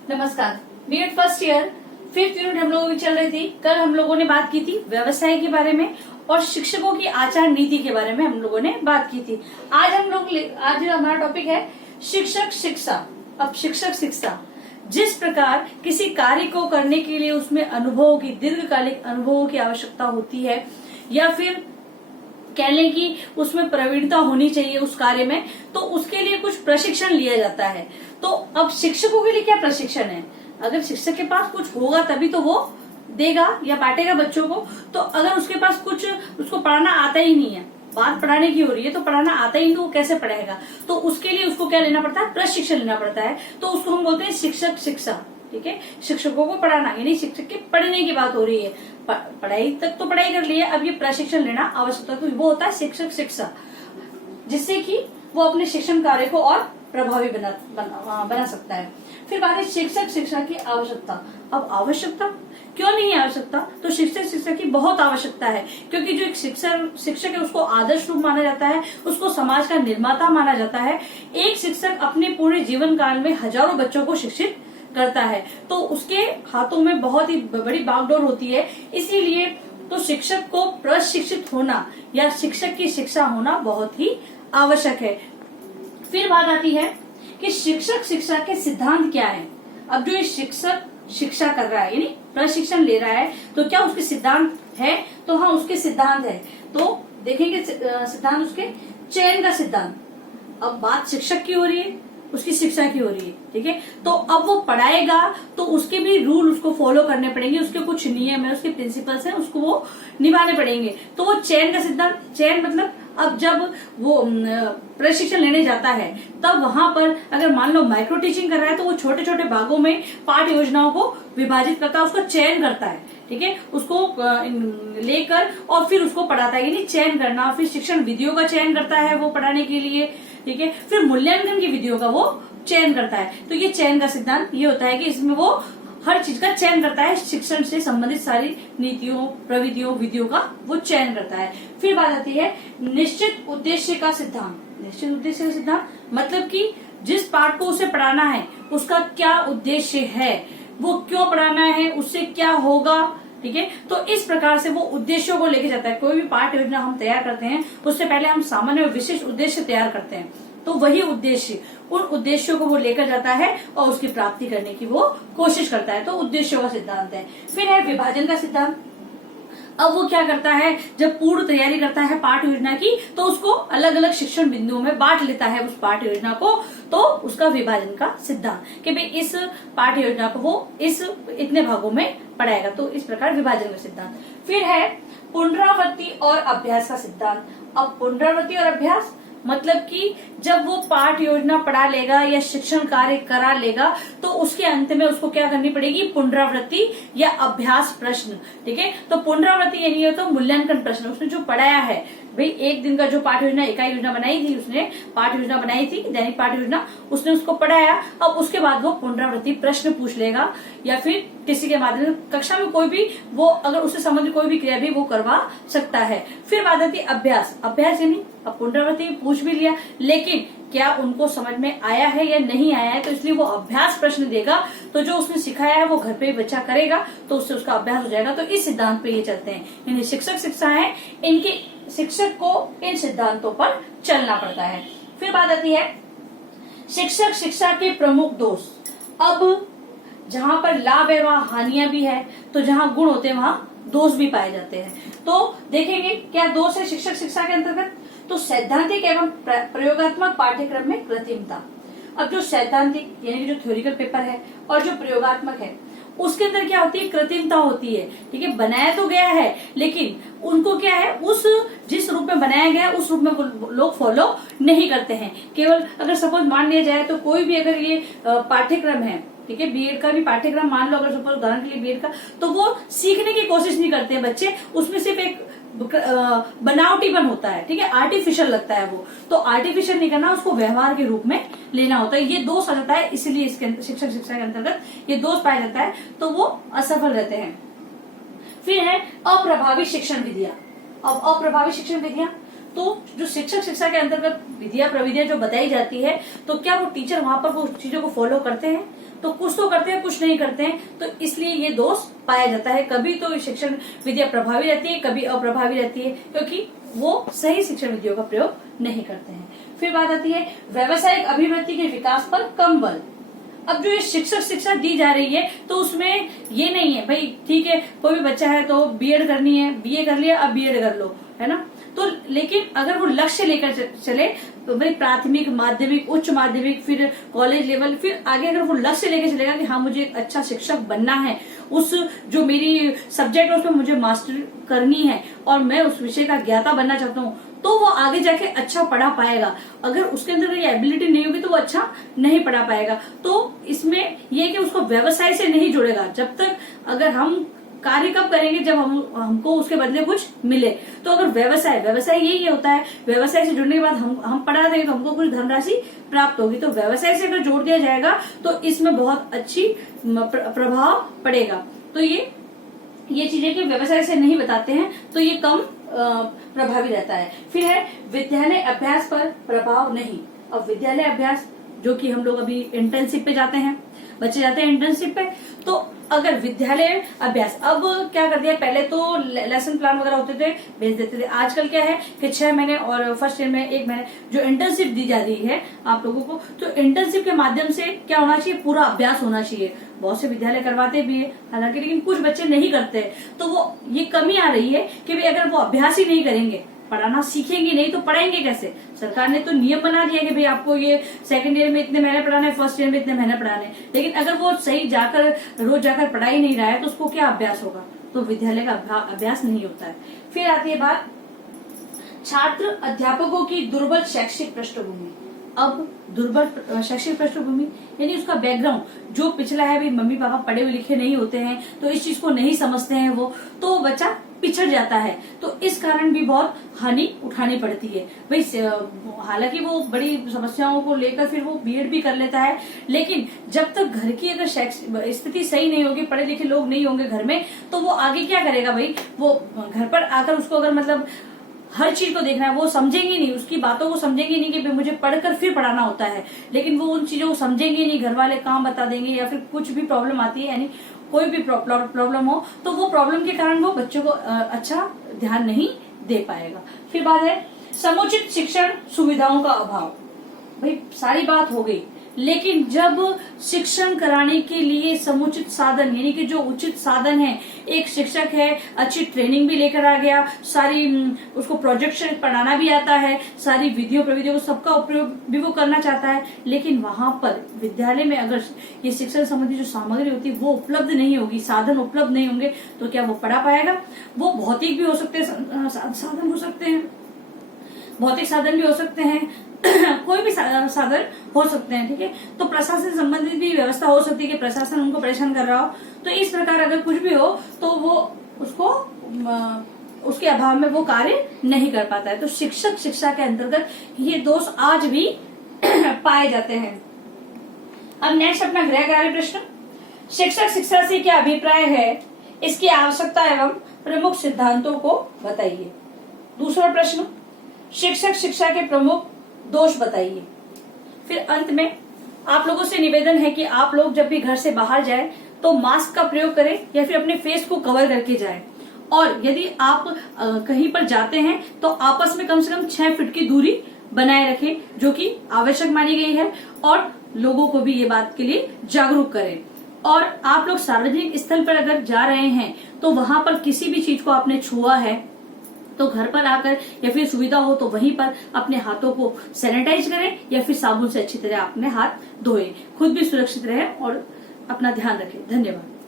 नमस्कार। BEd first year 5th unit हम लोगों की चल रही थी। कल हम लोगों ने बात की थी व्यवसाय के बारे में और शिक्षकों की आचार नीति के बारे में हम लोगों ने बात की थी। आज हमारा टॉपिक है शिक्षक शिक्षा। अब शिक्षक शिक्षा जिस प्रकार किसी कार्य को करने के लिए उसमें अनुभवों की, दीर्घकालिक अनुभवों की आवश्यकता होती है या फिर कह लें कि उसमें प्रवीणता होनी चाहिए उस कार्य में, तो उसके लिए कुछ प्रशिक्षण लिया जाता है। तो अब शिक्षकों के लिए क्या प्रशिक्षण है? अगर शिक्षक के पास कुछ होगा तभी तो वो देगा या बांटेगा बच्चों को। तो अगर उसके पास कुछ, उसको पढ़ाना आता ही नहीं है, बात पढ़ाने की हो रही है तो पढ़ाना आता ही नहीं, तो वो कैसे पढ़ाएगा? तो उसके लिए उसको क्या लेना पड़ता है? प्रशिक्षण लेना पड़ता है। तो उसको हम बोलते हैं शिक्षक शिक्षा। ठीक है, शिक्षकों को पढ़ाना, यानी शिक्षक के पढ़ने की बात हो रही है। पढ़ाई तक तो पढ़ाई कर ली है, अब ये प्रशिक्षण लेना आवश्यक है, तो वो होता है शिक्षक शिक्षा, जिससे कि वो अपने शिक्षण कार्य को और प्रभावी बना सकता है। फिर बात है शिक्षक शिक्षा की आवश्यकता। अब आवश्यकता क्यों नहीं है आवश्यकता? तो शिक्षक शिक्षा की बहुत आवश्यकता है, क्योंकि जो एक शिक्षक है उसको आदर्श रूप माना जाता है, उसको समाज का निर्माता माना जाता है। एक शिक्षक अपने पूरे जीवन काल में हजारों बच्चों को शिक्षित करता है, तो उसके हाथों में बहुत ही बड़ी बागडोर होती है। इसीलिए तो शिक्षक को प्रशिक्षित होना या शिक्षक की शिक्षा होना बहुत ही आवश्यक है। फिर बात आती है कि शिक्षक शिक्षा के सिद्धांत क्या है। अब जो ये शिक्षक शिक्षा कर रहा है यानी प्रशिक्षण ले रहा है, तो क्या उसके सिद्धांत है? तो हाँ, उसके सिद्धांत है। तो देखेंगे सिद्धांत उसके चयन का सिद्धांत। अब बात शिक्षक की हो रही है, उसकी शिक्षा की हो रही है, ठीक है। तो अब वो पढ़ाएगा तो उसके भी रूल उसको फॉलो करने पड़ेंगे, उसके कुछ नियम है, उसके प्रिंसिपल्स हैं, उसको वो निभाने पड़ेंगे। तो वो चयन का सिद्धांत, चयन मतलब अब जब वो प्रशिक्षण लेने जाता है तब वहां पर अगर मान लो माइक्रो टीचिंग कर रहा है तो वो छोटे छोटे भागों में पाठ योजनाओं को विभाजित करता है, उसका चयन करता है, ठीक है, उसको लेकर और फिर उसको पढ़ाता है, यानी चयन करना। फिर शिक्षण विधियों का चयन करता है वो पढ़ाने के लिए, ठीक है। फिर मूल्यांकन की विधियों का वो चयन करता है। तो ये चयन का सिद्धांत ये होता है कि इसमें वो हर चीज का चयन करता है, शिक्षण से संबंधित सारी नीतियों, प्रविधियों, विधियों का वो चयन करता है। फिर बात आती है निश्चित उद्देश्य का सिद्धांत। निश्चित उद्देश्य का सिद्धांत मतलब कि जिस पाठ को उसे पढ़ाना है उसका क्या उद्देश्य है, वो क्यों पढ़ाना है, उससे क्या होगा, ठीक है। तो इस प्रकार से वो उद्देश्यों को लेके जाता है। कोई भी पाठ योजना हम तैयार करते हैं उससे पहले हम सामान्य और विशेष उद्देश्य तैयार करते हैं, तो वही उद्देश्य, उन उद्देश्यों को वो लेकर जाता है और उसकी प्राप्ति करने की वो कोशिश करता है। तो उद्देश्यों का सिद्धांत है। फिर है विभाजन का सिद्धांत। अब वो क्या करता है, जब पूर्ण तैयारी करता है पाठ योजना की तो उसको अलग अलग शिक्षण बिंदुओं में बांट लेता है उस पाठ योजना को। तो उसका विभाजन का सिद्धांत कि भाई इस पाठ योजना को वो इस इतने भागों में पढ़ाएगा, तो इस प्रकार विभाजन का सिद्धांत। फिर है पुनरावृत्ति और अभ्यास का सिद्धांत। अब पुनरावृत्ति और अभ्यास मतलब कि जब वो पाठ योजना पढ़ा लेगा या शिक्षण कार्य करा लेगा तो उसके अंत में उसको क्या करनी पड़ेगी? पुनरावृत्ति या अभ्यास प्रश्न, ठीक है। तो पुनरावृत्ति यानी है तो मूल्यांकन प्रश्न, उसने जो पढ़ाया है, भाई एक दिन का जो पाठ योजना, इकाई योजना बनाई थी, उसने पाठ योजना बनाई थी, दैनिक पाठ योजना, उसने उसको पढ़ाया। अब उसके बाद वो पुनरावृत्ति प्रश्न पूछ लेगा या फिर किसी के माध्यम से कक्षा में कोई भी वो अगर उससे संबंधित कोई भी क्रिया भी वो करवा सकता है। फिर बात आती है अभ्यास। अभ्यास यानी अब पुनरावृत्ति पूछ भी लिया, लेकिन क्या उनको समझ में आया है या नहीं आया है, तो इसलिए वो अभ्यास प्रश्न देगा। तो जो उसने सिखाया है वो घर पे बच्चा करेगा तो उससे उसका अभ्यास हो जाएगा। तो इस सिद्धांत पे ये चलते हैं, यानी शिक्षक शिक्षा है, इनके शिक्षक को इन सिद्धांतों पर चलना पड़ता है। फिर बात आती है शिक्षक शिक्षा के प्रमुख दोष। अब जहां पर लाभ है वहां हानियां भी है, तो जहां गुण होते हैं वहां दोष भी पाए जाते हैं। तो देखेंगे क्या दोष है शिक्षक शिक्षा के अंतर्गत। तो सैद्धांतिक एवं प्रयोगात्मक पाठ्यक्रम में कृत्रिमता। अब जो सैद्धांतिक यानी जो थ्योरिकल पेपर है और जो प्रयोगात्मक है उसके अंदर क्या होती है? कृत्रिमता होती है, ठीक है। बनाया तो गया है लेकिन उनको क्या है, उस जिस रूप में बनाया गया है उस रूप में लोग फॉलो नहीं करते हैं। केवल अगर सपोज मान लिया जाए तो कोई भी अगर ये पाठ्यक्रम है, ठीक है, बीएड का भी पाठ्यक्रम मान लो अगर सपोज उदाहरण के लिए बीएड का, तो वो सीखने की कोशिश नहीं करते हैं बच्चे, उसमें सिर्फ एक बनावटीपन होता है, ठीक है, आर्टिफिशियल लगता है वो। तो आर्टिफिशियल नहीं करना, उसको व्यवहार के रूप में लेना होता है। ये दोष आ जाता है, इसलिए इसके शिक्षक शिक्षा के अंतर्गत ये दोष पाया जाता है, तो वो असफल रहते हैं। फिर है अप्रभावी शिक्षण विधियां। अब अप्रभावी शिक्षण विधियां तो जो शिक्षक शिक्षा के अंतर्गत विधियां प्रविधियां जो बताई जाती है, तो क्या वो टीचर वहां पर वो चीजों को फॉलो करते हैं? तो कुछ तो करते हैं, कुछ नहीं करते हैं, तो इसलिए ये दोष पाया जाता है। कभी तो शिक्षण विद्या प्रभावी रहती है, कभी अप्रभावी रहती है, क्योंकि वो सही शिक्षण विधियों का प्रयोग नहीं करते हैं। फिर बात आती है व्यावसायिक अभिवृत्ति के विकास पर कम बल। अब जो ये शिक्षक शिक्षा दी जा रही है, तो उसमें ये नहीं है भाई ठीक है कोई भी बच्चा है तो बीएड करनी है, बीए कर लिया अब बीएड कर लो, है ना। तो लेकिन अगर वो लक्ष्य लेकर चले तो भाई प्राथमिक, माध्यमिक, उच्च माध्यमिक, फिर कॉलेज लेवल, फिर आगे अगर वो लक्ष्य लेकर चलेगा कि हाँ मुझे एक अच्छा शिक्षक बनना है, उस जो मेरी सब्जेक्ट है उसमें मुझे मास्टर करनी है और मैं उस विषय का ज्ञाता बनना चाहता हूँ, तो वो आगे जाके अच्छा पढ़ा पाएगा। अगर उसके अंदर ये एबिलिटी नहीं होगी तो वो अच्छा नहीं पढ़ा पाएगा। तो इसमें ये कि उसको व्यवसाय से नहीं जोड़ेगा। जब तक अगर हम कार्य कब करेंगे जब हमको उसके बदले कुछ मिले। तो अगर व्यवसाय यही होता है, व्यवसाय से जुड़ने के बाद हम पढ़ा देंगे तो हमको कुछ धनराशि प्राप्त होगी। तो व्यवसाय से अगर जोड़ दिया जाएगा तो इसमें बहुत अच्छी प्रभाव पड़ेगा। तो ये चीजें कि व्यवसाय से नहीं बताते हैं तो ये कम प्रभावी रहता है। फिर है विद्यालय अभ्यास पर प्रभाव नहीं। अब विद्यालय अभ्यास जो कि हम लोग अभी इंटर्नशिप पे जाते हैं, बच्चे जाते हैं इंटर्नशिप पे, तो अगर विद्यालय अभ्यास अब क्या कर दिया, पहले तो लेसन प्लान वगैरह होते थे भेज देते थे। आजकल क्या है कि 6 महीने और फर्स्ट ईयर में 1 महीने जो इंटर्नशिप दी जा रही है आप लोगों को, तो इंटर्नशिप के माध्यम से क्या होना चाहिए, पूरा अभ्यास होना चाहिए। बहुत से विद्यालय करवाते भी है हालांकि, लेकिन कुछ बच्चे नहीं करते। तो वो ये कमी आ रही है कि भाई अगर वो अभ्यास ही नहीं करेंगे, पढ़ाना सीखेंगे नहीं तो पढ़ाएंगे कैसे। सरकार ने तो नियम बना दिया कि भाई आपको ये सेकंड ईयर में इतने महीने पढ़ाना है, फर्स्ट ईयर में इतने महीने पढ़ाने हैं, लेकिन अगर वो सही जाकर रोज जाकर पढ़ाई नहीं रहा है तो उसको क्या अभ्यास होगा। तो विद्यालय का अभ्यास नहीं होता है। फिर आती है बात छात्र अध्यापकों की दुर्बल शैक्षिक पृष्ठभूमि। अब दुर्बल शैक्षिक पृष्ठभूमि यानी उसका बैकग्राउंड जो पिछला है, भाई मम्मी पापा पढ़े लिखे नहीं होते हैं तो इस चीज को नहीं समझते हैं वो, तो बच्चा पिछड़ जाता है। तो इस कारण भी बहुत हानि उठानी पड़ती है भाई। हालांकि वो बड़ी समस्याओं को लेकर फिर वो बीएड भी कर लेता है, लेकिन जब तक घर की अगर स्थिति सही नहीं होगी, पढ़े लिखे लोग नहीं होंगे घर में, तो वो आगे क्या करेगा भाई। वो घर पर आकर उसको अगर मतलब हर चीज को देखना है, वो समझेंगे नहीं, उसकी बातों को समझेंगे नहीं कि मुझे पढ़कर फिर पढ़ाना होता है, लेकिन वो उन चीजों को समझेंगे नहीं, घर वाले काम बता देंगे या फिर कुछ भी प्रॉब्लम आती है, यानी कोई भी प्रॉब्लम हो तो वो प्रॉब्लम के कारण वो बच्चों को अच्छा ध्यान नहीं दे पाएगा। फिर बात है समुचित शिक्षण सुविधाओं का अभाव। भाई सारी बात हो गई, लेकिन जब शिक्षण कराने के लिए समुचित साधन यानी कि जो उचित साधन है, एक शिक्षक है अच्छी ट्रेनिंग भी लेकर आ गया, सारी उसको प्रोजेक्ट पढ़ाना भी आता है, सारी विधियों प्रविधियों को सबका उपयोग भी वो करना चाहता है, लेकिन वहां पर विद्यालय में अगर ये शिक्षण संबंधी जो सामग्री होती है वो उपलब्ध नहीं होगी, साधन उपलब्ध नहीं होंगे, तो क्या वो पढ़ा पाएगा। वो भौतिक भी हो सकते हैं, साधन हो सकते हैं, भौतिक साधन भी हो सकते हैं, कोई भी साधन हो सकते हैं, ठीक है। तो प्रशासन संबंधित भी व्यवस्था हो सकती है कि प्रशासन उनको परेशान कर रहा हो, तो इस प्रकार अगर कुछ भी हो तो वो उसको उसके अभाव में वो कार्य नहीं कर पाता है। तो शिक्षक शिक्षा के अंतर्गत ये दोष आज भी पाए जाते हैं। अब नेक्स्ट अपना गृह कार्य प्रश्न, शिक्षक शिक्षा से क्या अभिप्राय है, इसकी आवश्यकता एवं प्रमुख सिद्धांतों को बताइए। दूसरा प्रश्न, शिक्षक शिक्षा के प्रमुख दोष बताइए। फिर अंत में आप लोगों से निवेदन है कि आप लोग जब भी घर से बाहर जाएं तो मास्क का प्रयोग करें या फिर अपने फेस को कवर करके जाएं, और यदि आप कहीं पर जाते हैं तो आपस में कम से कम 6 फीट की दूरी बनाए रखें, जो कि आवश्यक मानी गई है, और लोगों को भी ये बात के लिए जागरूक करें। और आप लोग सार्वजनिक स्थल पर अगर जा रहे हैं तो वहां पर किसी भी चीज को आपने छुआ है तो घर पर आकर या फिर सुविधा हो तो वहीं पर अपने हाथों को सैनिटाइज करें या फिर साबुन से अच्छी तरह अपने हाथ धोएं। खुद भी सुरक्षित रहें और अपना ध्यान रखें। धन्यवाद।